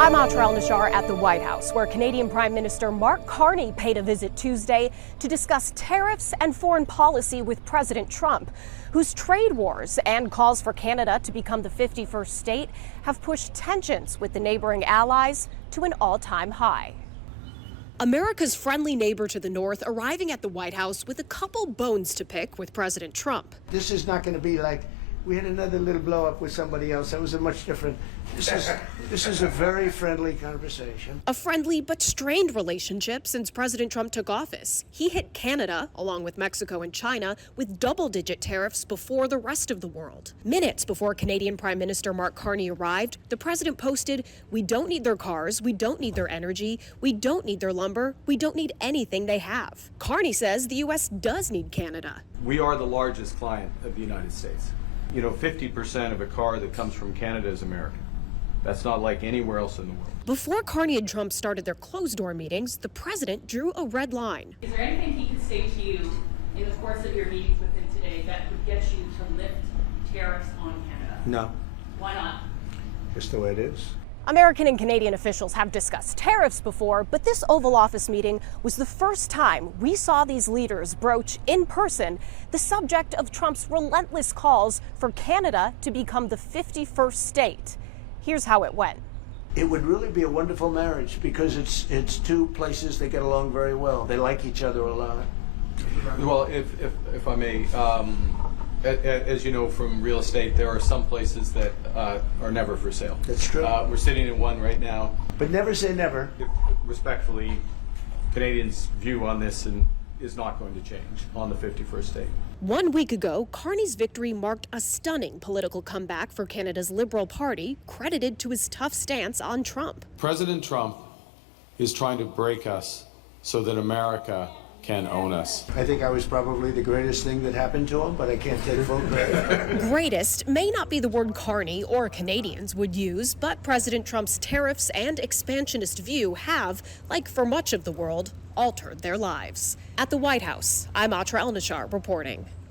I'm Atra El-Nashar at the White House, where Canadian Prime Minister Mark Carney paid a visit Tuesday to discuss tariffs and foreign policy with President Trump, whose trade wars and calls for Canada to become the 51st state have pushed tensions with the neighboring allies to an all-time high. America's friendly neighbor to the north arriving at the White House with a couple bones to pick with President Trump. This is not going to be like we had another little blow up with somebody else. That was a much different. This is a very friendly conversation. A friendly but strained relationship since President Trump took office. He hit Canada, along with Mexico and China, with double-digit tariffs before the rest of the world. Minutes before Canadian Prime Minister Mark Carney arrived, the president posted, "We don't need their cars, we don't need their energy, we don't need their lumber, we don't need anything they have." Carney says the U.S. does need Canada. We are the largest client of the United States. 50% of a car that comes from Canada is American. That's not like anywhere else in the world. Before Carney and Trump started their closed-door meetings, the president drew a red line. Is there anything he could say to you in the course of your meetings with him today that would get you to lift tariffs on Canada? No. Why not? Just the way it is. American and Canadian officials have discussed tariffs before, but this Oval Office meeting was the first time we saw these leaders broach in person the subject of Trump's relentless calls for Canada to become the 51st state. Here's how it went. It would really be a wonderful marriage because it's two places that get along very well. They like each other a lot. Well, if I may, as you know from real estate, there are some places that are never for sale. That's true. We're sitting in one right now. But never say never. Respectfully, Canadians' view on this is not going to change on the 51st state. 1 week ago, Carney's victory marked a stunning political comeback for Canada's Liberal Party, credited to his tough stance on Trump. President Trump is trying to break us so that America can own us. I think I was probably the greatest thing that happened to him, but I can't take full credit. Greatest may not be the word Carney or Canadians would use, but President Trump's tariffs and expansionist view have, like for much of the world, altered their lives. At the White House, I'm Atra El-Nashar reporting.